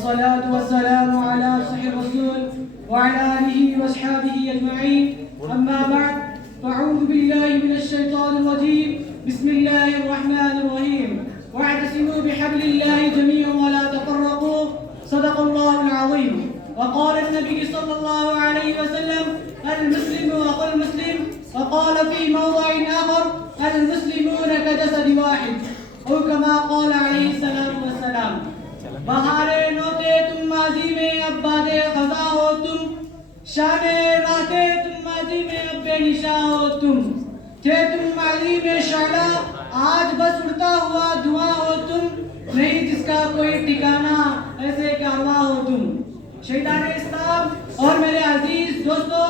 والصلاة والسلام على صحيح الرسول وعلى آله وأصحابه أجمعين. أما بعد فأعوذ بالله من الشيطان الرجيم. بسم الله الرحمن الرحيم. واعتصموا بحبل الله جميعا ولا تفرقوا. صدق الله العظيم. وقال النبي صلى الله عليه وسلم: المسلم أخو المسلم. وقال في موضع آخر: المسلمون كجسد واحد، او كما قال علیہ السلام والسلام. بہارے نوتے تم ماضی میں اب بادے خزاں ہو تم، شان راتے تم ماضی میں اب بے نشاں ہو تم، تھے تم ماضی میں شعلہ آج بس اڑتا ہوا دھواں ہو تم، نہیں جس کا کوئی ٹھکانہ ایسے کارواں ہو تم. شہیدان اسلام اور میرے عزیز دوستو،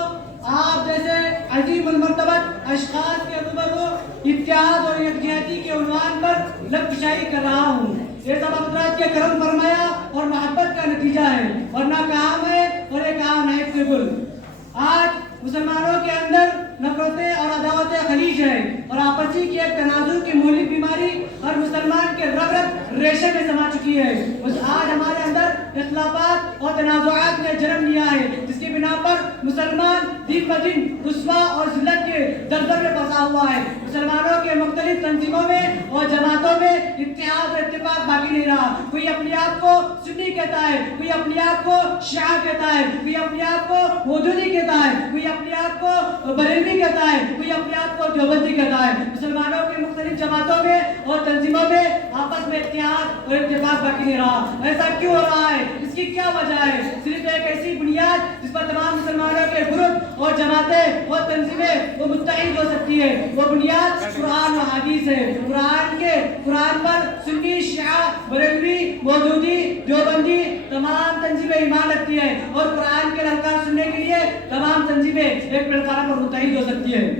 آپ جیسے عظیم المرتبت اشخاص کے روبرو اتحاد اور یکجہتی کے عنوان پر لبشائی کر رہا ہوں. یہ سب حضرات کے کرم فرمایا اور محبت کا نتیجہ ہے، ورنہ کام ہے اور ایک عام نائب سے گل. آج مسلمانوں کے اندر نفرتیں اور عداوتیں خلیج ہے اور آپسی کی ایک تنازع کی مہلک بیماری ہر مسلمان کے رگ رگ ریشے میں سما چکی ہے. آج ہمارے اندر اختلافات اور تنازعات نے جنم لیا ہے، جس کی بنا پر مسلمان دن بدن رسوا اور ذلت کے دلدل میں پھنسا ہوا ہے. مسلمانوں کے مختلف تنظیموں میں اور جماعتوں میں اتحاد اور اتفاق باقی نہیں رہا. کوئی اپنے آپ کو سنی کہتا ہے، کوئی اپنے آپ کو شیعہ کہتا ہے، کوئی اپنے آپ کو مودودی کہتا ہے، کوئی اپنے آپ کو بریلوی کہتا ہے، کوئی اپنے آپ کو دیوبندی کہتا ہے. مسلمانوں کے مختلف جماعتوں میں اور تنظیموں میں آپس میں اتحاد اور اتفاق باقی نہیں رہا. ایسا کیوں ہو رہا ہے؟ اس کی کیا وجہ ہے؟ صرف ایک ایسی بنیاد جس پر تمام مسلمانوں کے گروپ اور جماعتیں اور تنظیمیں وہ متحد ہو سکتی ہے، وہ بنیاد قرآن و حدیث ہے. قرآن پر سنی، شیعہ، بریلوی، مودودی، دیوبندی تمام تنظیمیں ایمان رکھتی ہیں اور قرآن کے للکار سننے کے لیے تمام تنظیمیں ایک پلیٹفارم پر متحد ہو سکتی ہیں.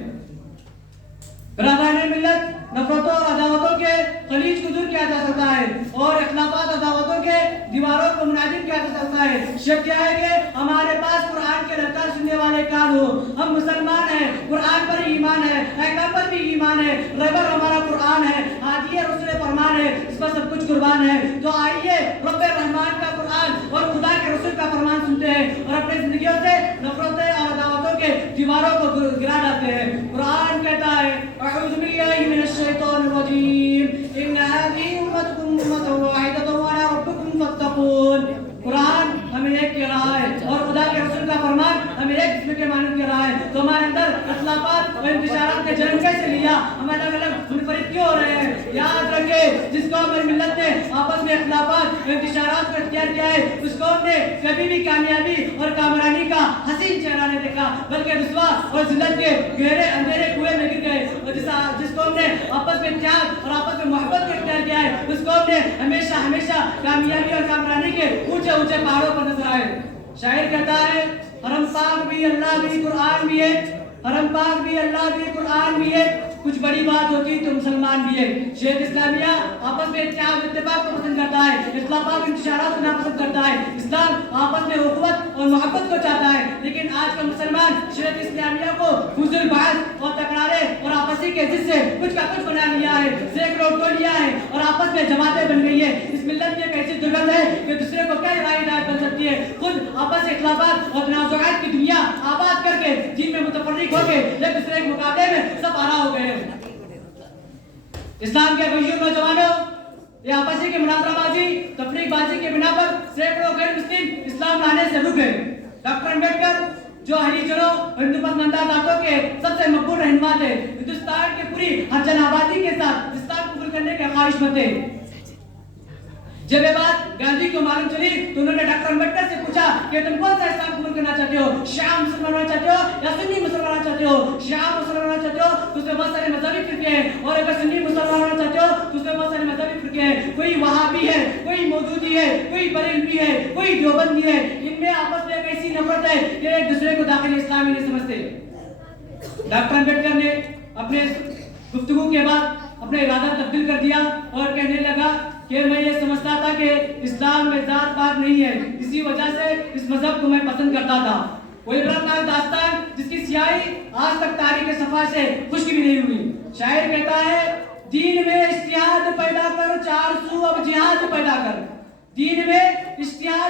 برادران ملت، نفرتوں اور عداوتوں کے خلیج کو دور کیا جا سکتا ہے اور اختلافات اور عداوتوں کے دیواروں کو منہدم کیا جا سکتا ہے. شک کیا ہے کہ ہمارے پاس قرآن کے للکار سننے والے کان ہو. ہم مسلمان ہیں، قرآن پر ہی ایمان ہے، احکام پر بھی ایمان ہے، رہبر ہمارا قرآن ہے، ہادی رسول فرمان ہے، اس پر سب کچھ قربان ہے. تو آئیے رب رحمان کا قرآن اور خدا کے رسول کا فرمان سنتے ہیں اور اپنی زندگیوں سے نفرتیں اور عداوتوں کے دیواروں کو گرا ڈالتے ہیں. قرآن کہتا ہے: اعوذ باللہ من الشیطان الرجیم، ان هذه امتکم امة واحدة وانا ربکم فاتقون. قرآن ہمیں ایک کہہ رہا ہے اور خدا کے رسول کا فرمان ہمیں ایک جسم کے مانند کہہ رہا ہے. تو ہمارے اندر اختلافات اور انتشارات کے جنم کیسے لیا؟ ہم الگ الگ منفرد کیوں ہو رہے ہیں؟ یاد رکھیں، جس قوم اور ملت نے آپس میں اختلافات اور انتشارات کو اختیار کیا ہے، اس قوم نے کبھی بھی کامیابی اور کامرانی کا حسین چہرہ نہیں دیکھا، بلکہ رسوا اور ذلت کے گہرے اندھیرے کنویں میں گر گئے. اور جس قوم نے آپس میں اتحاد اور آپس میں محبت کو اختیار کیا ہے، اس قوم نے ہمیشہ ہمیشہ کامیابی اور کامرانی کے اونچے اونچے پہاڑوں پر نظر آئے. شاعر کہتا ہے: حرم پاک بھی اللہ بھی قرآن بھی ہے، حرم پاک بھی اللہ بھی قرآن بھی ہے، کچھ بڑی بات ہوتی تو مسلمان بھی ہے. شیخ اسلامیہ آپس میں اتحاد اتفاق کو پسند کرتا ہے، اختلافات انتشارات کو ناپسند کرتا ہے. اسلام آپس میں اخوت اور محبت کو چاہتا ہے، لیکن آج کا مسلمان شیخ اسلامیہ کو فضول بحث اور تکرارے اور آپسی کے ضد سے کچھ کا کچھ بنا لیا ہے، سینکڑوں ٹولیاں ہیں اور آپس میں جماعتیں بن گئی ہے. اس ملت میں ایک ایسی درگند ہے کہ دوسرے کو کیا رائے ہدایت بن سکتی ہے. خود آپس میں اختلافات اور تنازعات کی دنیا آباد کر کے جن میں متفرق ہو کے ایک دوسرے کے مقابلے میں سب آرا ہو گئے. اسلام کے بھائیوں نوجوانوں، یہ آپسی کی مناظرہ بازی، تفریق بازی کے بنا پر سینکڑوں غیر مسلم اسلام لانے سے رک گئے. ڈاکٹر امبیڈکر جو ہریجنوں اور ہندو پسندہ ذاتوں کے سب سے مقبول رہنما تھے، ہندوستان کی پوری ہرجن آبادی کے ساتھ اسلام قبول کرنے کے خواہش مند تھے. جب یہ بات گاندھی کو معلوم چلی تو انہوں نے ڈاکٹر امبیڈکر سے پوچھا کہ تم کون سا اسلام قبول کرنا چاہتے ہو؟ شیعہ مسلمان ہونا چاہتے ہو یا سنی مسلمان ہونا چاہتے ہو؟ شیعہ مسلمان ہونا چاہتے ہو تو اس میں بہت سارے مذہبی فرقے ہیں، اور اگر سنی مسلمان ہونا چاہتے ہو تو اس میں بہت سارے مذہبی فرقے ہیں. کوئی وہابی ہے، کوئی مودودی ہے، کوئی بریلوی ہے، کوئی دیوبندی ہے. ان میں آپس میں ایک ایسی نفرت ہے کہ ایک دوسرے کو داخل اسلام ہی نہیں سمجھتے. ڈاکٹر امبیڈکر نے اپنے گفتگو کے بعد اپنا ارادہ تبدیل کر دیا اور کہنے لگا کہ میں یہ سمجھتا تھا کہ اسلام میں ذات پات نہیں ہے، اسی وجہ سے اس مذہب کو میں پسند کرتا تھا. وہ عبرتناک داستان جس کی سیاہی آج تک تاریخ صفحہ سے خشک بھی نہیں ہوئی. شاعر کہتا ہے: دین میں اشتہاد پیدا کر، چار سو اب جہاد پیدا کر. دین میں اشتہاد